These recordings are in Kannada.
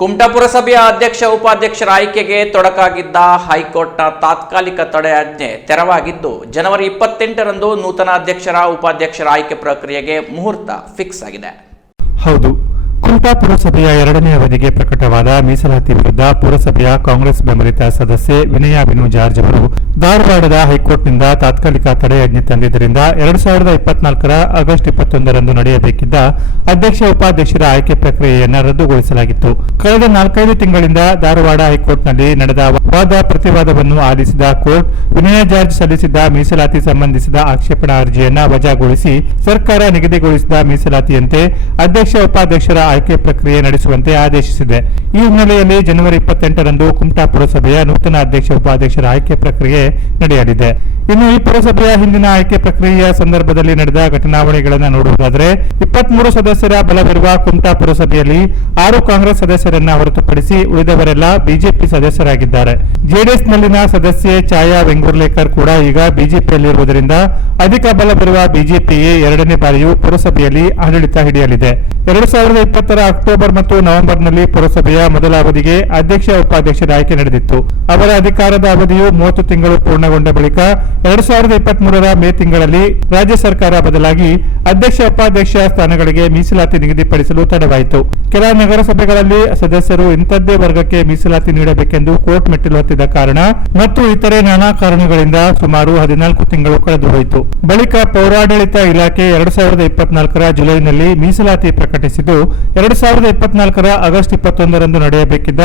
ಕುಮಟಾ ಪುರಸಭೆಯ ಅಧ್ಯಕ್ಷ ಉಪಾಧ್ಯಕ್ಷರ ಆಯ್ಕೆಗೆ ತೊಡಕಾಗಿದ್ದ ಹೈಕೋರ್ಟ್ನ ತಾತ್ಕಾಲಿಕ ತಡೆಯಾಜ್ಞೆ ತೆರವಾಗಿದ್ದು ಜನವರಿ 28ರಂದು ನೂತನ ಅಧ್ಯಕ್ಷರ ಉಪಾಧ್ಯಕ್ಷರ ಆಯ್ಕೆ ಪ್ರಕ್ರಿಯೆಗೆ ಮುಹೂರ್ತ ಫಿಕ್ಸ್ ಆಗಿದೆ. ಹೌದು, ಕುಮಟಾ ಪುರಸಭೆಯ ಎರಡನೇ ಅವಧಿಗೆ ಪ್ರಕಟವಾದ ಮೀಸಲಾತಿ ವಿರುದ್ಧ ಪುರಸಭೆಯ ಕಾಂಗ್ರೆಸ್ ಬೆಂಬಲಿತ ಸದಸ್ಯೆ ವಿನಯಾ ವಿನು ಜಾರ್ಜ್ ಅವರು ಧಾರವಾಡದ ಹೈಕೋರ್ಟ್ನಿಂದ ತಾತ್ಕಾಲಿಕ ತಡೆಯಾಜ್ಞೆ ತಂದಿದ್ದರಿಂದ 2024ರ ಆಗಸ್ಟ್ 21ರಂದು ನಡೆಯಬೇಕಿದ್ದ ಅಧ್ಯಕ್ಷ ಉಪಾಧ್ಯಕ್ಷರ ಆಯ್ಕೆ ಪ್ರಕ್ರಿಯೆಯನ್ನು ರದ್ದುಗೊಳಿಸಲಾಗಿತ್ತು. ಕಳೆದ 4-5 ತಿಂಗಳಿಂದ ಧಾರವಾಡ ಹೈಕೋರ್ಟ್ನಲ್ಲಿ ನಡೆದ ವಾದ ಪ್ರತಿವಾದವನ್ನು ಆಲಿಸಿದ ಕೋರ್ಟ್ ವಿನಯಾ ಜಾರ್ಜ್ ಸಲ್ಲಿಸಿದ್ದ ಮೀಸಲಾತಿ ಸಂಬಂಧಿಸಿದ ಆಕ್ಷೇಪಣಾ ಅರ್ಜಿಯನ್ನು ವಜಾಗೊಳಿಸಿ ಸರ್ಕಾರ ನಿಗದಿಗೊಳಿಸಿದ ಮೀಸಲಾತಿಯಂತೆ ಅಧ್ಯಕ್ಷ ಉಪಾಧ್ಯಕ್ಷರ ಆಯ್ಕೆ ಪ್ರಕ್ರಿಯೆ ನಡೆಸುವಂತೆ ಆದೇಶಿಸಿದೆ. ಈ ಹಿನ್ನೆಲೆಯಲ್ಲಿ ಜನವರಿ 28ರಂದು ಕುಮಟಾ ಪುರಸಭೆಯ ನೂತನ ಅಧ್ಯಕ್ಷ ಉಪಾಧ್ಯಕ್ಷರ ಆಯ್ಕೆ ಪ್ರಕ್ರಿಯೆ ನಡೆಯಲಿದೆ. ಇನ್ನು ಈ ಪುರಸಭೆಯ ಹಿಂದಿನ ಆಯ್ಕೆ ಪ್ರಕ್ರಿಯೆಯ ಸಂದರ್ಭದಲ್ಲಿ ನಡೆದ ಘಟನಾವಳಿಗಳನ್ನು ನೋಡುವುದಾದರೆ 23 ಸದಸ್ಯರ ಬಲವಿರುವ ಕುಮಟಾ ಪುರಸಭೆಯಲ್ಲಿ 6 ಕಾಂಗ್ರೆಸ್ ಸದಸ್ಯರನ್ನ ಹೊರತುಪಡಿಸಿ ಉಳಿದವರೆಲ್ಲ ಬಿಜೆಪಿ ಸದಸ್ಯರಾಗಿದ್ದಾರೆ. ಜೆಡಿಎಸ್ನಲ್ಲಿನ ಸದಸ್ಯೆ ಛಾಯಾ ವೆಂಗುರ್ಲೇಕರ್ ಕೂಡ ಈಗ ಬಿಜೆಪಿಯಲ್ಲಿರುವುದರಿಂದ ಅಧಿಕ ಬಲವಿರುವ ಬಿಜೆಪಿಯೇ ಎರಡನೇ ಬಾರಿಯೂ ಪುರಸಭೆಯಲ್ಲಿ ಆಡಳಿತ ಹಿಡಿಯಲಿದೆ. 2020ರ ಅಕ್ಟೋಬರ್ ಮತ್ತು ನವೆಂಬರ್ನಲ್ಲಿ ಪುರಸಭೆಯ ಮೊದಲ ಅವಧಿಗೆ ಅಧ್ಯಕ್ಷ ಉಪಾಧ್ಯಕ್ಷರ ಆಯ್ಕೆ ನಡೆದಿತ್ತು. ಅವರ ಅಧಿಕಾರದ ಅವಧಿಯು 30 ತಿಂಗಳು ಪೂರ್ಣಗೊಂಡ ಬಳಿಕ 2023ರ ಮೇ ತಿಂಗಳಲ್ಲಿ ರಾಜ್ಯ ಸರ್ಕಾರ ಬದಲಾಗಿ ಅಧ್ಯಕ್ಷ ಉಪಾಧ್ಯಕ್ಷ ಸ್ಥಾನಗಳಿಗೆ ಮೀಸಲಾತಿ ನಿಗದಿಪಡಿಸಲು ತಡವಾಯಿತು. ಕೆಲ ನಗರಸಭೆಗಳಲ್ಲಿ ಸದಸ್ಯರು ಇಂಥದ್ದೇ ವರ್ಗಕ್ಕೆ ಮೀಸಲಾತಿ ನೀಡಬೇಕೆಂದು ಕೋರ್ಟ್ ಮೆಟ್ಟಿಲು ಹತ್ತಿದ ಕಾರಣ ಮತ್ತು ಇತರೆ ನಾನಾ ಕಾರಣಗಳಿಂದ ಸುಮಾರು 14 ತಿಂಗಳು ಕಳೆದು ಹೋಯಿತು. ಬಳಿಕ ಪೌರಾಡಳಿತ ಇಲಾಖೆ 2024ರ ಜುಲೈನಲ್ಲಿ ಮೀಸಲಾತಿ ಪ್ರಕಟಿಸಿದ್ದು 2024ರ ಆಗಸ್ಟ್ 21ರಂದು ನಡೆಯಬೇಕಿದ್ದ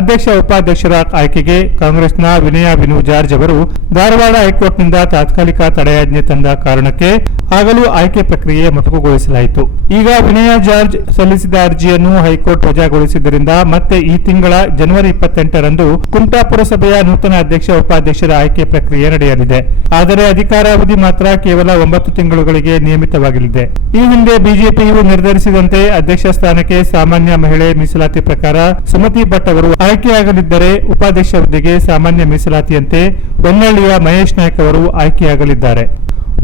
ಅಧ್ಯಕ್ಷ ಉಪಾಧ್ಯಕ್ಷರ ಆಯ್ಕೆಗೆ ಕಾಂಗ್ರೆಸ್ನ ವಿನಯಾ ವಿನು ಜಾರ್ಜ್ ಅವರು ಧಾರವಾಡ ಹೈಕೋರ್ಟ್ನಿಂದ ತಾತ್ಕಾಲಿಕ ತಡೆಯಾಜ್ಞೆ ತಂದ ಕಾರಣಕ್ಕೆ ಆಗಲೂ ಆಯ್ಕೆ ಪ್ರಕ್ರಿಯೆ ಮೊಟಕುಗೊಳಿಸಲಾಯಿತು. ಈಗ ವಿನಯಾ ಜಾರ್ಜ್ ಸಲ್ಲಿಸಿದ ಅರ್ಜಿಯನ್ನು ಹೈಕೋರ್ಟ್ ವಜಾಗೊಳಿಸಿದ್ದರಿಂದ ಮತ್ತೆ ಈ ತಿಂಗಳ ಜನವರಿ 28ರಂದು ಕುಮಟಾ ಪುರಸಭೆಯ ನೂತನ ಅಧ್ಯಕ್ಷ ಉಪಾಧ್ಯಕ್ಷರ ಆಯ್ಕೆ ಪ್ರಕ್ರಿಯೆ ನಡೆಯಲಿದೆ. ಆದರೆ ಅಧಿಕಾರಾವಧಿ ಮಾತ್ರ ಕೇವಲ 9 ತಿಂಗಳುಗಳಿಗೆ ನಿಯಮಿತವಾಗಲಿದೆ. ಈ ಹಿಂದೆ ಬಿಜೆಪಿಯು ನಿರ್ಧರಿಸಿದಂತೆ ಅಧ್ಯಕ್ಷ ಸ್ಥಾನಕ್ಕೆ ಸಾಮಾನ್ಯ ಮಹಿಳೆ ಮೀಸಲಾತಿ ಪ್ರಕಾರ ಸುಮತಿ ಭಟ್ ಅವರು ಆಯ್ಕೆಯಾಗಲಿದ್ದರೆ ಉಪಾಧ್ಯಕ್ಷ ಹುದ್ದೆಗೆ ಸಾಮಾನ್ಯ ಮೀಸಲಾತಿಯಂತೆ ಹೊನ್ನಳ್ಳಿಯ ಮಹೇಶ್ ನಾಯ್ಕ್ ಅವರು ಆಯ್ಕೆಯಾಗಲಿದ್ದಾರೆ.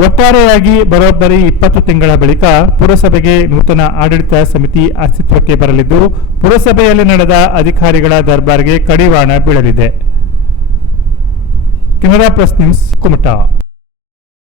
ಒಟ್ಟಾರೆಯಾಗಿ ಬರೋಬ್ಬರಿ 20 ತಿಂಗಳ ಬಳಿಕ ಪುರಸಭೆಗೆ ನೂತನ ಆಡಳಿತ ಸಮಿತಿ ಅಸ್ತಿತ್ವಕ್ಕೆ ಬರಲಿದ್ದು ಪುರಸಭೆಯಲ್ಲಿ ನಡೆದ ಅಧಿಕಾರಿಗಳ ದರ್ಬಾರ್ಗೆ ಕಡಿವಾಣ ಬೀಳಲಿದೆ. Canara press news, Kumta.